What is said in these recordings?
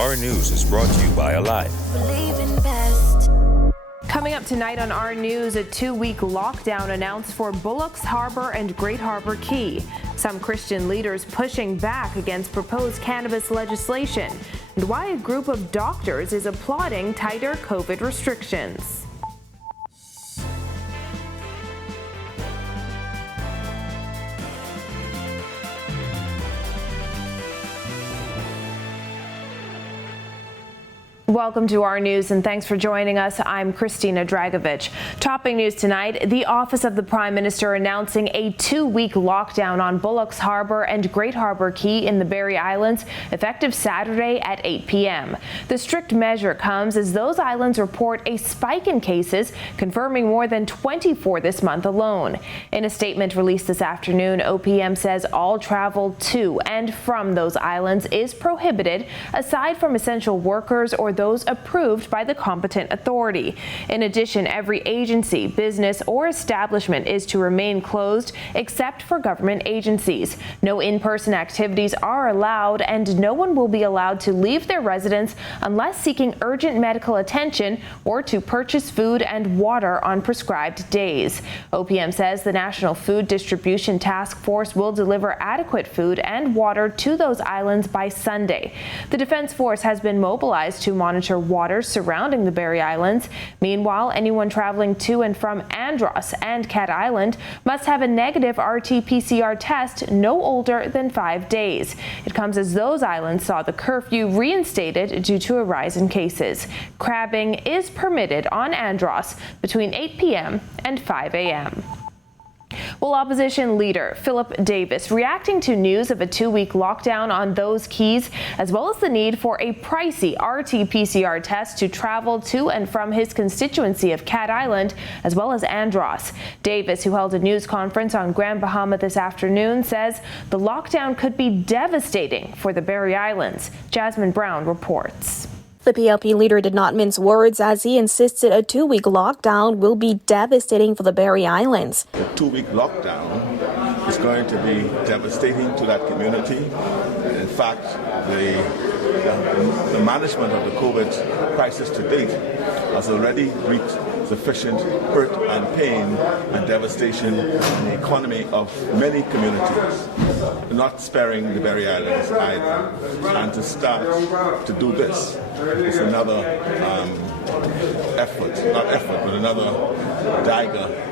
Our News is brought to you by Alive. Coming up tonight on Our News, a 2-week lockdown announced for Bullocks Harbor and Great Harbor Key. Some Christian leaders pushing back against proposed cannabis legislation, and why a group of doctors is applauding tighter COVID restrictions. Welcome to Our News and thanks for joining us. I'm Christina Dragovich. Topping news tonight, the Office of the Prime Minister announcing a 2-week lockdown on Bullocks Harbor and Great Harbor Key in the Berry Islands, effective Saturday at 8 p.m. The strict measure comes as those islands report a spike in cases, confirming more than 24 this month alone. In a statement released this afternoon, OPM says all travel to and from those islands is prohibited, aside from essential workers or those approved by the competent authority. In addition, every agency, business, or establishment is to remain closed except for government agencies. No in-person activities are allowed, and no one will be allowed to leave their residence unless seeking urgent medical attention or to purchase food and water on prescribed days. OPM says the National Food Distribution Task Force will deliver adequate food and water to those islands by Sunday. The Defense Force has been mobilized to monitor waters surrounding the Berry Islands. Meanwhile, anyone traveling to and from Andros and Cat Island must have a negative RT-PCR test no older than 5 days. It comes as those islands saw the curfew reinstated due to a rise in cases. Crabbing is permitted on Andros between 8 p.m. and 5 a.m. Well, opposition leader Philip Davis reacting to news of a 2-week lockdown on those keys, as well as the need for a pricey RT-PCR test to travel to and from his constituency of Cat Island, as well as Andros. Davis, who held a news conference on Grand Bahama this afternoon, says the lockdown could be devastating for the Berry Islands. Jasmine Brown reports. The PLP leader did not mince words as he insisted a 2-week lockdown will be devastating for the Berry Islands. A 2-week lockdown is going to be devastating to that community. In fact, the management of the COVID crisis to date has already reaped sufficient hurt and pain and devastation in the economy of many communities, not sparing the Berry Islands either. And to start to do this is another another dagger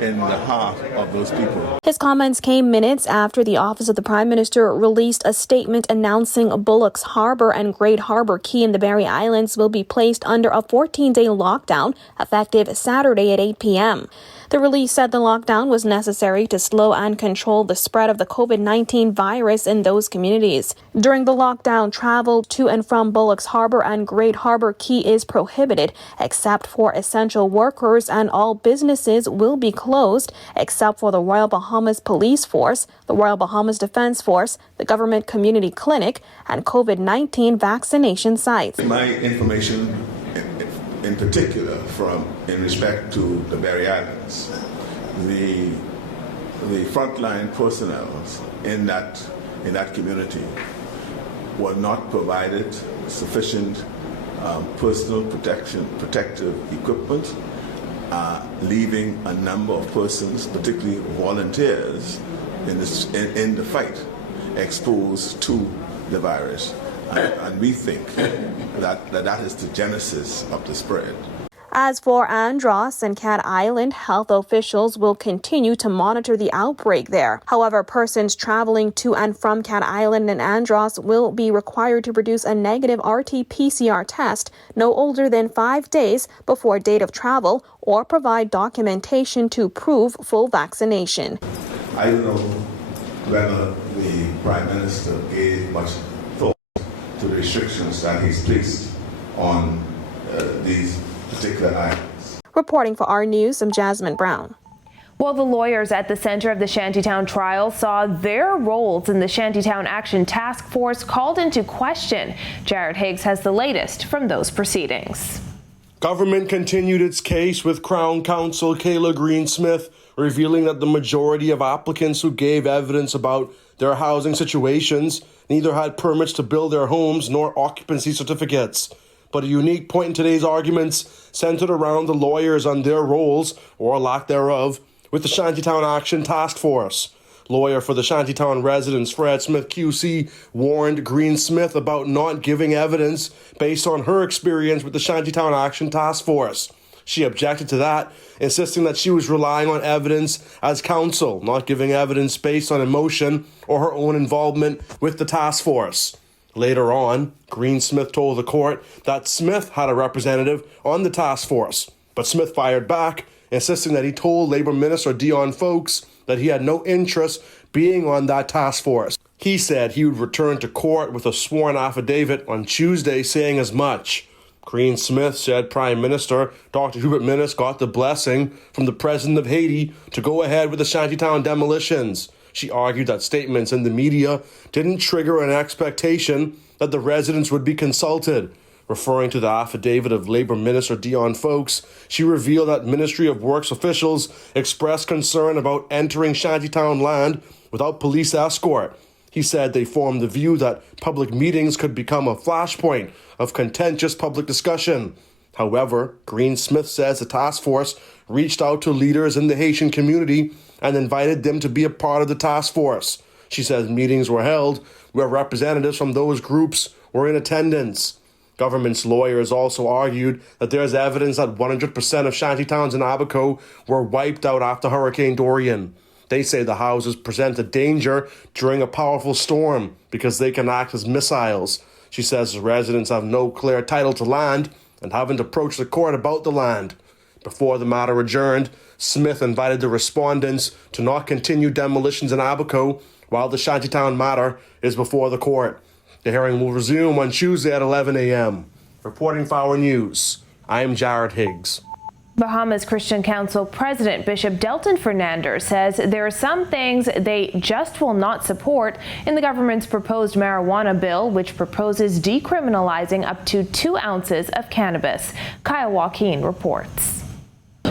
in the heart of those people. His comments came minutes after the Office of the Prime Minister released a statement announcing Bullocks Harbor and Great Harbor Key in the Berry Islands will be placed under a 14-day lockdown effective Saturday at 8 p.m. The release said the lockdown was necessary to slow and control the spread of the COVID-19 virus in those communities. During the lockdown, travel to and from Bullocks Harbor and Great Harbor Key is prohibited, except for essential workers, and all businesses will be closed, except for the Royal Bahamas Police Force, the Royal Bahamas Defense Force, the Government Community Clinic, and COVID-19 vaccination sites. My information in particular in respect to the Berry Islands, the frontline personnel in that community were not provided sufficient personal protective equipment, leaving a number of persons, particularly volunteers, in the fight exposed to the virus. And we think that is the genesis of the spread. As for Andros and Cat Island, health officials will continue to monitor the outbreak there. However, persons traveling to and from Cat Island and Andros will be required to produce a negative RT-PCR test no older than 5 days before date of travel or provide documentation to prove full vaccination. I don't know whether the Prime Minister gave much thought to the restrictions that he's placed on these particular islands. Reporting for Our News, I'm Jasmine Brown. Well, the lawyers at the center of the Shantytown trial saw their roles in the Shantytown Action Task Force called into question. Jared Higgs has the latest from those proceedings. Government continued its case with Crown Counsel Kayla Greensmith, revealing that the majority of applicants who gave evidence about their housing situations neither had permits to build their homes nor occupancy certificates. But a unique point in today's arguments centered around the lawyers and their roles, or lack thereof, with the Shantytown Action Task Force. Lawyer for the Shantytown residents, Fred Smith QC, warned Green Smith about not giving evidence based on her experience with the Shantytown Action Task Force. She objected to that, insisting that she was relying on evidence as counsel, not giving evidence based on emotion or her own involvement with the task force. Later on, Green Smith told the court that Smith had a representative on the task force, but Smith fired back, insisting that he told Labour Minister Dion Fowkes that he had no interest being on that task force. He said he would return to court with a sworn affidavit on Tuesday saying as much. Green Smith said Prime Minister Dr. Hubert Minnis got the blessing from the President of Haiti to go ahead with the Shantytown demolitions. She argued that statements in the media didn't trigger an expectation that the residents would be consulted. Referring to the affidavit of Labour Minister Dion Fowkes, she revealed that Ministry of Works officials expressed concern about entering Shantytown land without police escort. He said they formed the view that public meetings could become a flashpoint of contentious public discussion. However, Green Smith says the task force reached out to leaders in the Haitian community and invited them to be a part of the task force. She says meetings were held where representatives from those groups were in attendance. Government's lawyers also argued that there is evidence that 100% of shantytowns in Abaco were wiped out after Hurricane Dorian. They say the houses present a danger during a powerful storm because they can act as missiles. She says the residents have no clear title to land and haven't approached the court about the land. Before the matter adjourned, Smith invited the respondents to not continue demolitions in Abaco while the Shantytown matter is before the court. The hearing will resume on Tuesday at 11 a.m. Reporting for Our News, I am Jared Higgs. Bahamas Christian Council President Bishop Delton Fernandez says there are some things they just will not support in the government's proposed marijuana bill, which proposes decriminalizing up to 2 ounces of cannabis. Kyle Joaquin reports.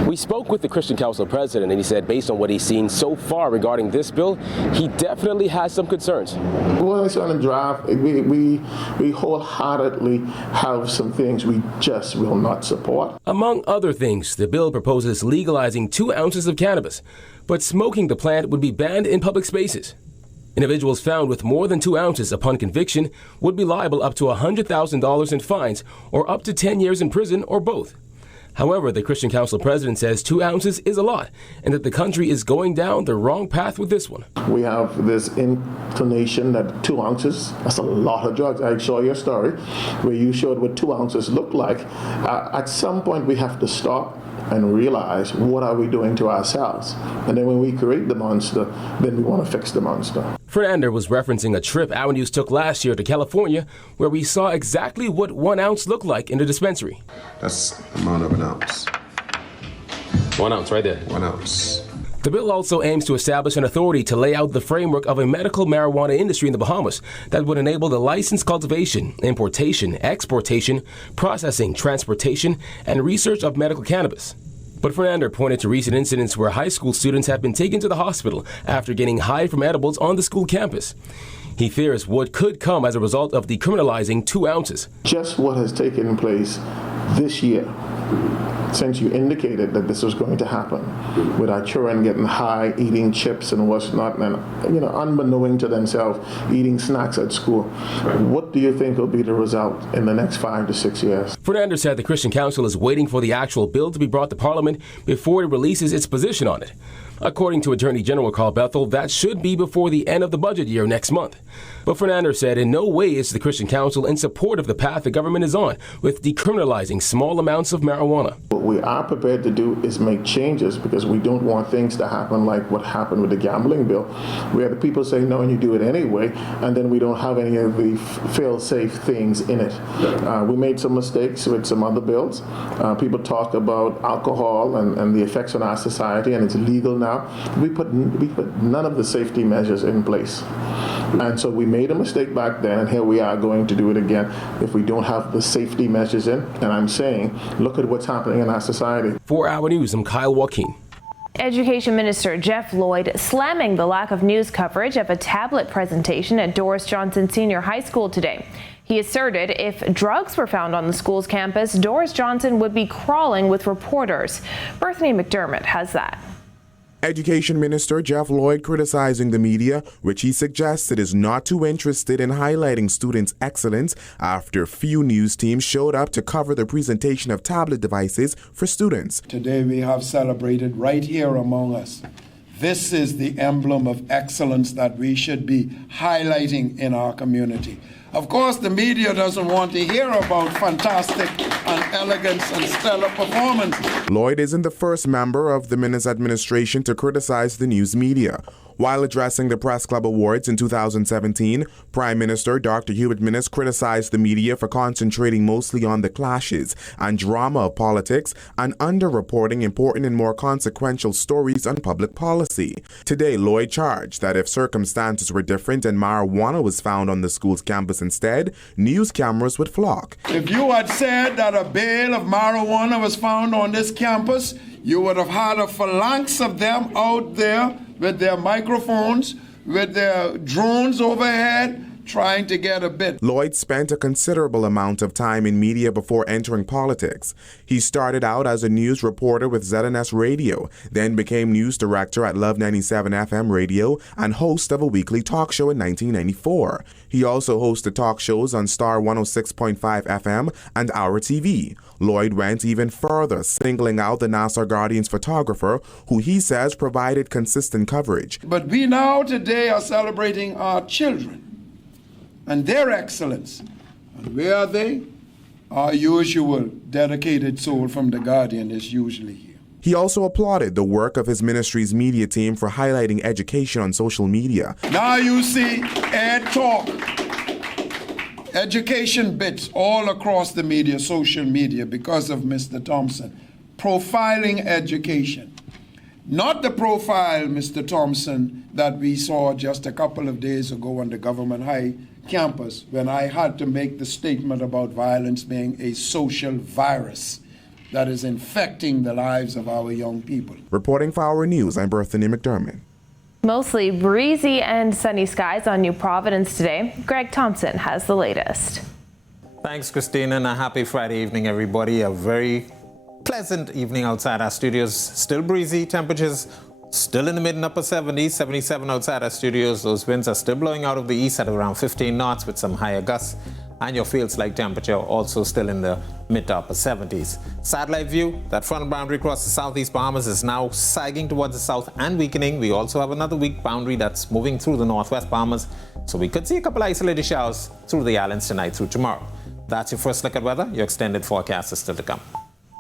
We spoke with the Christian Council president, and he said based on what he's seen so far regarding this bill, he definitely has some concerns. When it's on a draft, we wholeheartedly have some things we just will not support. Among other things, the bill proposes legalizing 2 ounces of cannabis, but smoking the plant would be banned in public spaces. Individuals found with more than 2 ounces upon conviction would be liable up to $100,000 in fines or up to 10 years in prison or both. However, the Christian Council president says 2 ounces is a lot and that the country is going down the wrong path with this one. We have this inclination that 2 ounces, that's a lot of drugs. I saw your story where you showed what 2 ounces look like. At some point we have to stop and realize what are we doing to ourselves. And then when we create the monster, then we want to fix the monster. Fernandez was referencing a trip Our News took last year to California where we saw exactly what 1 ounce looked like in the dispensary. That's the amount of an ounce. 1 ounce right there. 1 ounce. The bill also aims to establish an authority to lay out the framework of a medical marijuana industry in the Bahamas that would enable the licensed cultivation, importation, exportation, processing, transportation, and research of medical cannabis. But Fernandez pointed to recent incidents where high school students have been taken to the hospital after getting high from edibles on the school campus. He fears what could come as a result of decriminalizing 2 ounces. Just what has taken place this year, since you indicated that this was going to happen, with our children getting high, eating chips and what's not, and unbeknown to themselves, eating snacks at school. What do you think will be the result in the next 5 to 6 years? Fernandez said the Christian Council is waiting for the actual bill to be brought to Parliament before it releases its position on it. According to Attorney General Carl Bethel, that should be before the end of the budget year next month. But Fernandez said in no way is the Christian Council in support of the path the government is on with decriminalizing small amounts of marijuana. What we are prepared to do is make changes because we don't want things to happen like what happened with the gambling bill, where the people say no and you do it anyway, and then we don't have any of the fail-safe things in it. We made some mistakes with some other bills. People talk about alcohol and the effects on our society, and it's legal now. We put none of the safety measures in place. And so we made a mistake back then, and here we are going to do it again if we don't have the safety measures in. And I'm saying, look at what's happening in our society. For Our News, I'm Kyle Joaquin. Education Minister Jeff Lloyd slamming the lack of news coverage of a tablet presentation at Doris Johnson Senior High School today. He asserted if drugs were found on the school's campus, Doris Johnson would be crawling with reporters. Bethany McDermott has that. Education Minister Jeff Lloyd criticizing the media, which he suggested is not too interested in highlighting students' excellence after few news teams showed up to cover the presentation of tablet devices for students. Today we have celebrated right here among us. This is the emblem of excellence that we should be highlighting in our community. Of course, the media doesn't want to hear about fantastic and elegance and stellar performances. Lloyd isn't the first member of the Minnis administration to criticize the news media. While addressing the Press Club Awards in 2017, Prime Minister Dr. Hubert Minnis criticized the media for concentrating mostly on the clashes and drama of politics and underreporting important and more consequential stories on public policy. Today, Lloyd charged that if circumstances were different and marijuana was found on the school's campus instead, news cameras would flock. If you had said that a bale of marijuana was found on this campus, you would have had a phalanx of them out there with their microphones, with their drones overhead, trying to get a bit. Lloyd spent a considerable amount of time in media before entering politics. He started out as a news reporter with ZNS Radio, then became news director at Love 97 FM Radio and host of a weekly talk show in 1994. He also hosted talk shows on Star 106.5 FM and Our TV. Lloyd went even further, singling out the Nassau Guardian's photographer, who he says provided consistent coverage. But we now today are celebrating our children and their excellence. And where are they? Our usual dedicated soul from the Guardian is usually here. He also applauded the work of his ministry's media team for highlighting education on social media. Now you see Ed Talk, education bits all across the media, social media, because of Mr. Thompson. Profiling education. Not the profile, Mr. Thompson, that we saw just a couple of days ago on the Government High campus when I had to make the statement about violence being a social virus that is infecting the lives of our young people. Reporting for Our News, I'm Bethany McDermott. Mostly breezy and sunny skies on New Providence today. Greg Thompson has the latest. Thanks, Christine, and a happy Friday evening, everybody. A very pleasant evening outside our studios. Still breezy, temperatures still in the mid and upper 70s, 77 outside our studios. Those winds are still blowing out of the east at around 15 knots with some higher gusts. And your feels-like temperature also still in the mid to upper 70s. Satellite view, that front boundary across the southeast Bahamas is now sagging towards the south and weakening. We also have another weak boundary that's moving through the northwest Bahamas. So we could see a couple isolated showers through the islands tonight through tomorrow. That's your first look at weather. Your extended forecast is still to come.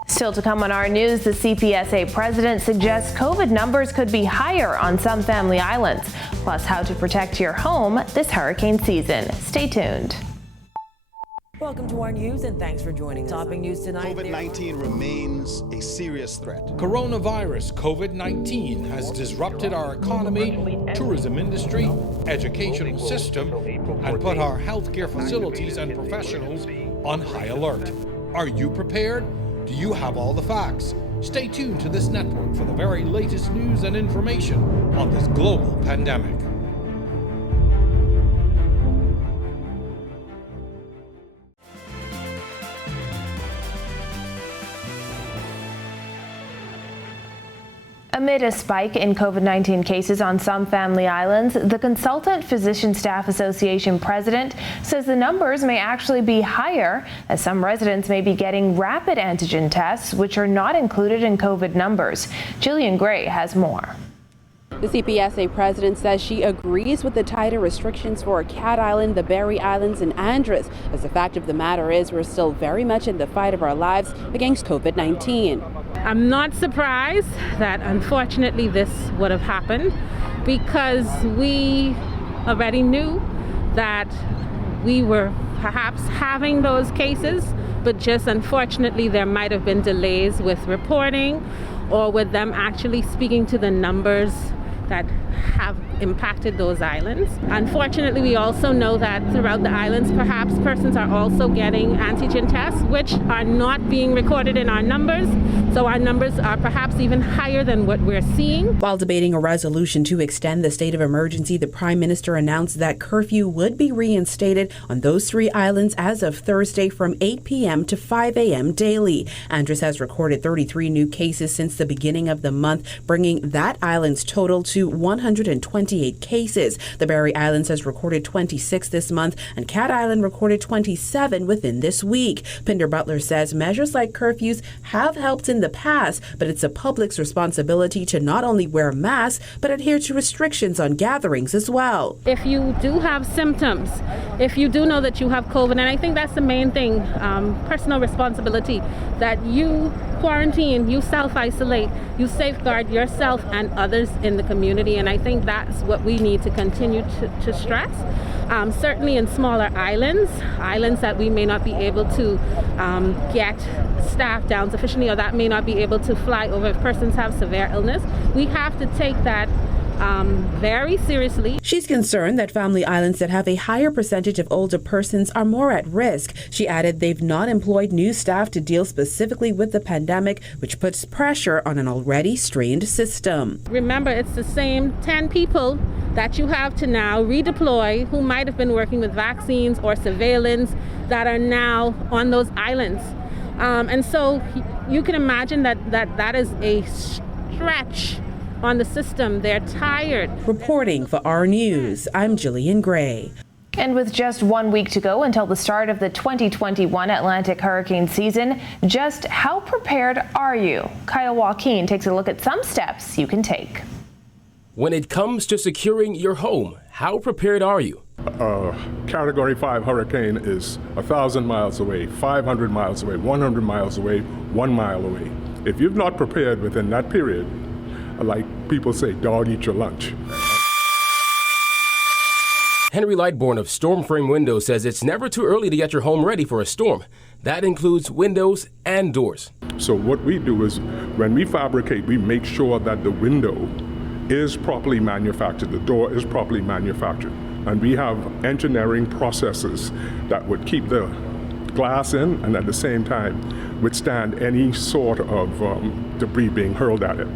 Still to come on Our News, the CPSA president suggests COVID numbers could be higher on some family islands. Plus, how to protect your home this hurricane season. Stay tuned. Welcome to our news and thanks for joining us. Topping news tonight. COVID-19 remains a serious threat. Coronavirus COVID-19 has disrupted our economy, tourism industry, educational system, and put our healthcare facilities and professionals on high alert. Are you prepared? Do you have all the facts? Stay tuned to this network for the very latest news and information on this global pandemic. Amid a spike in COVID-19 cases on some family islands, the Consultant Physician Staff Association president says the numbers may actually be higher as some residents may be getting rapid antigen tests, which are not included in COVID numbers. Jillian Gray has more. The CPSA president says she agrees with the tighter restrictions for Cat Island, the Berry Islands, and Andros, as the fact of the matter is we're still very much in the fight of our lives against COVID-19. I'm not surprised that unfortunately this would have happened because we already knew that we were perhaps having those cases, but just unfortunately there might have been delays with reporting or with them actually speaking to the numbers that have impacted those islands. Unfortunately, we also know that throughout the islands, perhaps persons are also getting antigen tests, which are not being recorded in our numbers. So our numbers are perhaps even higher than what we're seeing. While debating a resolution to extend the state of emergency, the Prime Minister announced that curfew would be reinstated on those 3 islands as of Thursday from 8 p.m. to 5 a.m. daily. Andros has recorded 33 new cases since the beginning of the month, bringing that island's total to 128 cases. The Berry Islands has recorded 26 this month, and Cat Island recorded 27 within this week. Pinder Butler says measures like curfews have helped in the past, but it's the public's responsibility to not only wear masks, but adhere to restrictions on gatherings as well. If you do have symptoms, if you do know that you have COVID, and I think that's the main thing, personal responsibility, that you quarantine, you self-isolate, you safeguard yourself and others in the community, and I think that's what we need to continue to stress. Certainly in smaller islands that we may not be able to get staff down sufficiently, or that may not be able to fly over if persons have severe illness, we have to take that very seriously. She's concerned that family islands that have a higher percentage of older persons are more at risk. She added they've not employed new staff to deal specifically with the pandemic, which puts pressure on an already strained system. Remember, it's the same 10 people that you have to now redeploy who might have been working with vaccines or surveillance that are now on those islands. And so you can imagine that is a stretch on the system. They're tired. Reporting for our News, I'm Jillian Gray. And with just 1 week to go until the start of the 2021 Atlantic hurricane season, just how prepared are you? Kyle Joaquin takes a look at some steps you can take. When it comes to securing your home, how prepared are you? Category 5 hurricane is 1,000 miles away, 500 miles away, 100 miles away, 1 mile away. If you've not prepared within that period, like people say, dog eat your lunch. Henry Lightbourne of Storm Frame Windows says it's never too early to get your home ready for a storm. That includes windows and doors. So what we do is when we fabricate, we make sure that the window is properly manufactured, the door is properly manufactured. And we have engineering processes that would keep the glass in and at the same time withstand any sort of debris being hurled at it.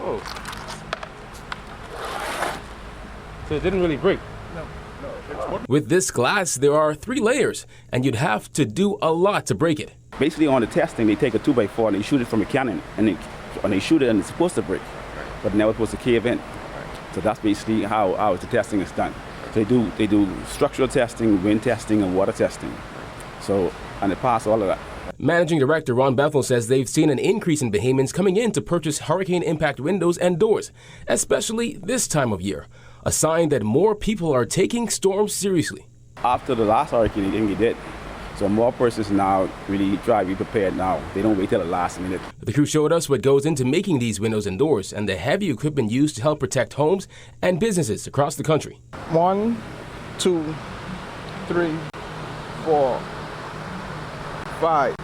Oh. So it didn't really break? No. With this glass, there are 3 layers, and you'd have to do a lot to break it. Basically on the testing, they take a 2x4 and they shoot it from a cannon, and they shoot it and it's supposed to break, but now it's supposed to cave in. So that's basically how the testing is done. So they do structural testing, wind testing, and water testing. So, and they pass all of that. Managing Director Ron Bethel says they've seen an increase in Bahamians coming in to purchase hurricane impact windows and doors, especially this time of year, a sign that more people are taking storms seriously. After the last hurricane, they didn't get it. So more persons now really try to be prepared now. They don't wait till the last minute. The crew showed us what goes into making these windows and doors and the heavy equipment used to help protect homes and businesses across the country. 1, 2, 3, 4, 5.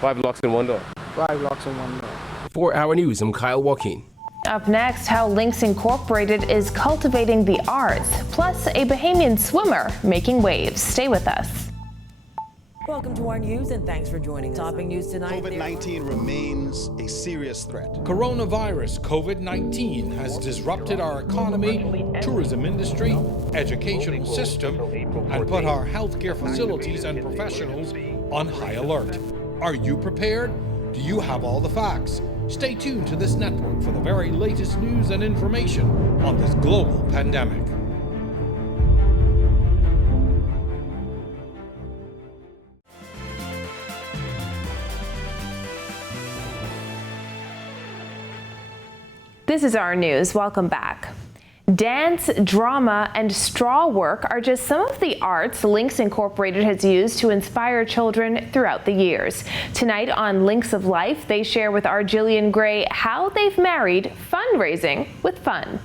5 locks in one door. 5 locks in one door. For Our News, I'm Kyle Joaquin. Up next, how Lynx Incorporated is cultivating the arts, plus a Bahamian swimmer making waves. Stay with us. Welcome to our news and thanks for joining us. Topping news tonight. COVID-19 remains a serious threat. Coronavirus COVID-19 has disrupted our economy, tourism industry, educational system, and put our healthcare facilities and professionals on high alert. Are you prepared? Do you have all the facts? Stay tuned to this network for the very latest news and information on this global pandemic. This is Our News. Welcome back. Dance, drama, and straw work are just some of the arts Lynx Incorporated has used to inspire children throughout the years. Tonight on Links of Life, they share with our Jillian Gray how they've married fundraising with fun.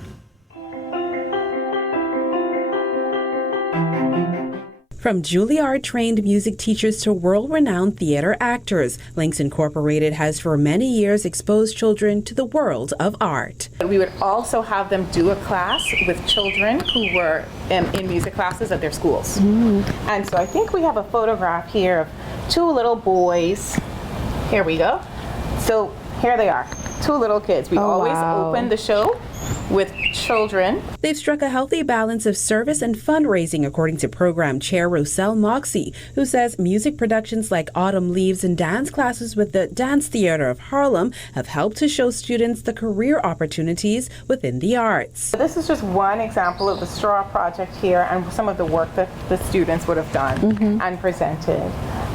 From Juilliard-trained music teachers to world-renowned theater actors, Links Incorporated has for many years exposed children to the world of art. We would also have them do a class with children who were in music classes at their schools. And so I think we have a photograph here of two little boys. Here we go. So here they are, two little kids. We always open the show with children. They've struck a healthy balance of service and fundraising, according to program chair Roselle Moxie, who says music productions like Autumn Leaves and dance classes with the Dance Theater of Harlem have helped to show students the career opportunities within the arts. This is just one example of the Straw Project here and some of the work that the students would have done and presented.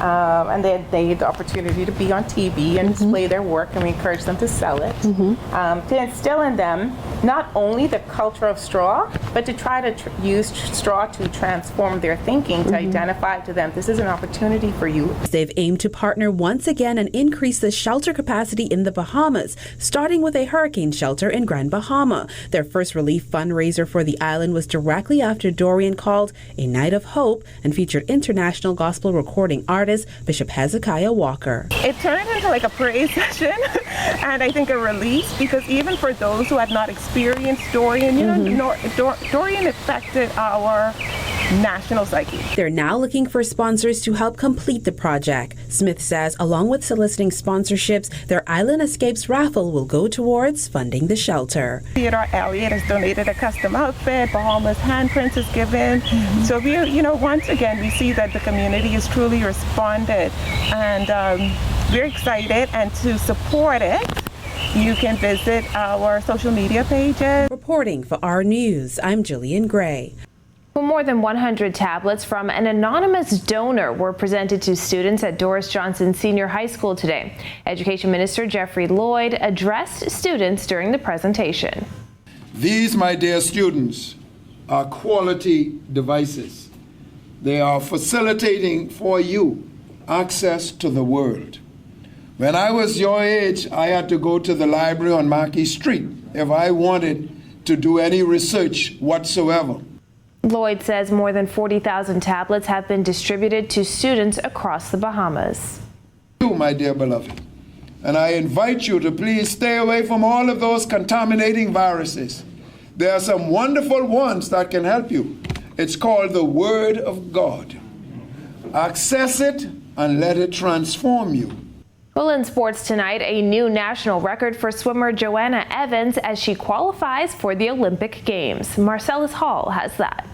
And they had the opportunity to be on TV and display their work, and we encourage them to sell it. To instill in them not only the culture of straw, but to try to use straw to transform their thinking, to identify to them, this is an opportunity for you. They've aimed to partner once again and increase the shelter capacity in the Bahamas, starting with a hurricane shelter in Grand Bahama. Their first relief fundraiser for the island was directly after Dorian, called A Night of Hope, and featured international gospel recording artist Bishop Hezekiah Walker. It turned into like a praise session and I think a release, because even for those who had not experienced Dorian, Dorian affected our national psyche. They're now looking for sponsors to help complete the project. Smith says, along with soliciting sponsorships, their Island Escapes raffle will go towards funding the shelter. Theodore Elliott has donated a custom outfit, Bahamas handprints is given. So once again, we see that the community has truly responded, and we're excited, and to support it, you can visit our social media pages. Reporting for our news, I'm Jillian Gray. Well, more than 100 tablets from an anonymous donor were presented to students at Doris Johnson Senior High School today. Education Minister Jeffrey Lloyd addressed students during the presentation. These, my dear students, are quality devices. They are facilitating for you access to the world. When I was your age, I had to go to the library on Marquis Street if I wanted to do any research whatsoever. Lloyd says more than 40,000 tablets have been distributed to students across the Bahamas. You, my dear beloved, and I invite you to please stay away from all of those contaminating viruses. There are some wonderful ones that can help you. It's called the Word of God. Access it and let it transform you. Well, in sports tonight, a new national record for swimmer Joanna Evans as she qualifies for the Olympic Games. Marcellus Hall has that.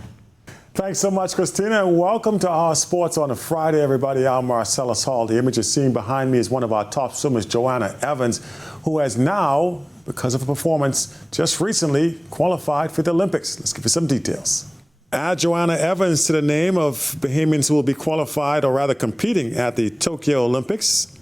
Thanks so much, Christina, and welcome to our Sports on a Friday, everybody. I'm Marcellus Hall. The image you're seeing behind me is one of our top swimmers, Joanna Evans, who has now, because of a performance just recently, qualified for the Olympics. Let's give you some details. Add Joanna Evans to the name of Bahamians who will be qualified, or rather competing, at the Tokyo Olympics.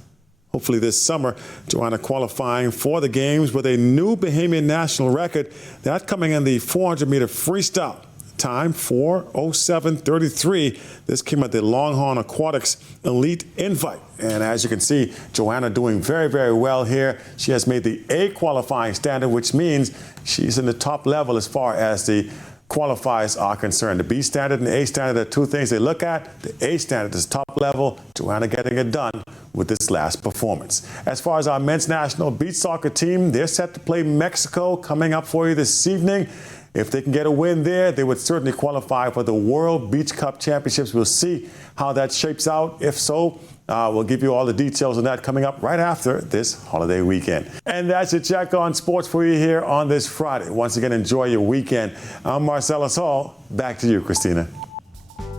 Hopefully this summer, Joanna qualifying for the Games with a new Bahamian national record, that coming in the 400-meter freestyle. Time 4:07:33. This came at the Longhorn Aquatics Elite Invite. And as you can see, Joanna doing very, very well here. She has made the A qualifying standard, which means she's in the top level as far as the qualifiers are concerned. The B standard and the A standard are two things they look at. The A standard is top level. Joanna getting it done with this last performance. As far as our men's national beach soccer team, they're set to play Mexico coming up for you this evening. If they can get a win there, they would certainly qualify for the World Beach Cup Championships. We'll see how that shapes out. If so, we'll give you all the details on that coming up right after this holiday weekend. And that's your check on sports for you here on this Friday. Once again, enjoy your weekend. I'm Marcellus Hall. Back to you, Christina.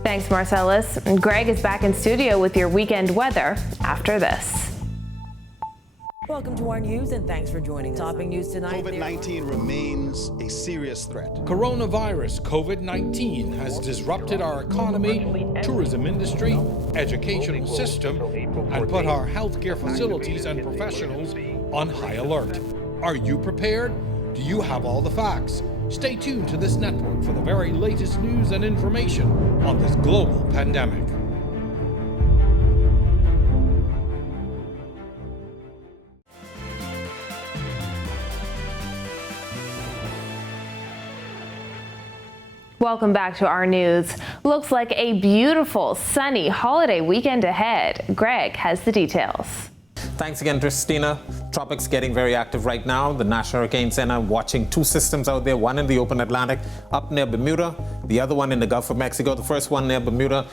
Thanks, Marcellus. Greg is back in studio with your weekend weather after this. Welcome to our news, and thanks for joining us. Topping news tonight. COVID-19 remains a serious threat. Coronavirus COVID-19 has disrupted our economy, tourism industry, educational system, and put our healthcare facilities and professionals on high alert. Are you prepared? Do you have all the facts? Stay tuned to this network for the very latest news and information on this global pandemic. Welcome back to our news. Looks like a beautiful, sunny holiday weekend ahead. Greg has the details. Thanks again, Christina. Tropics getting very active right now. The National Hurricane Center watching two systems out there, one in the open Atlantic up near Bermuda, the other one in the Gulf of Mexico. The first one near Bermuda,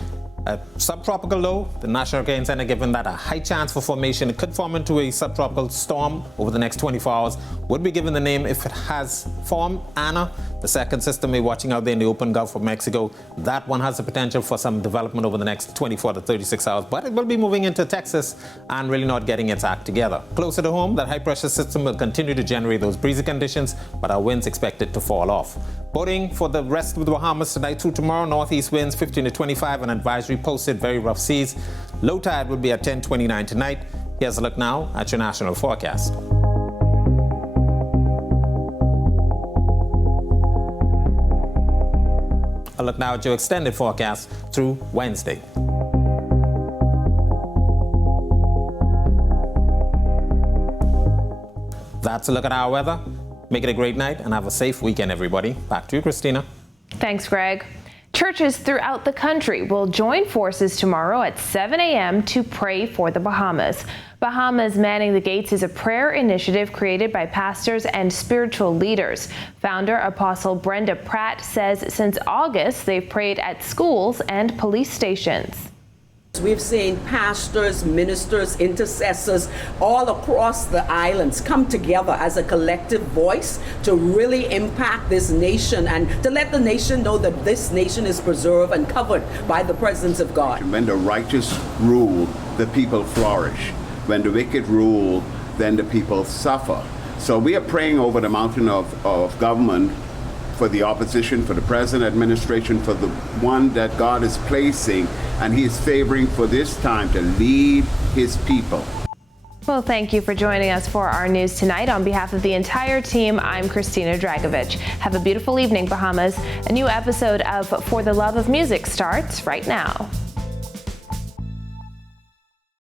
a subtropical low. The National Hurricane Center giving that a high chance for formation. It could form into a subtropical storm over the next 24 hours. Would be given the name, if it has formed, Anna. The second system we're watching out there in the open Gulf of Mexico. That one has the potential for some development over the next 24 to 36 hours, but it will be moving into Texas and really not getting its act together. Closer to home, that high pressure system will continue to generate those breezy conditions, but our winds expected to fall off. Boating for the rest of the Bahamas tonight through tomorrow. Northeast winds 15 to 25, an advisory posted, very rough seas. Low tide will be at 10:29 tonight. Here's a look now at your national forecast. A look now at your extended forecast through Wednesday. That's a look at our weather. Make it a great night and have a safe weekend, everybody. Back to you, Christina. Thanks, Greg. Churches throughout the country will join forces tomorrow at 7 a.m. to pray for the Bahamas. Bahamas Manning the Gates is a prayer initiative created by pastors and spiritual leaders. Founder Apostle Brenda Pratt says since August, they've prayed at schools and police stations. We've seen pastors, ministers, intercessors all across the islands come together as a collective voice to really impact this nation and to let the nation know that this nation is preserved and covered by the presence of God. When the righteous rule, the people flourish. When the wicked rule, then the people suffer. So we are praying over the mountain of government for the opposition, for the present administration, for the one that God is placing and he is favoring for this time to lead his people. Well, thank you for joining us for our news tonight. On behalf of the entire team, I'm Christina Dragovich. Have a beautiful evening, Bahamas. A new episode of For the Love of Music starts right now.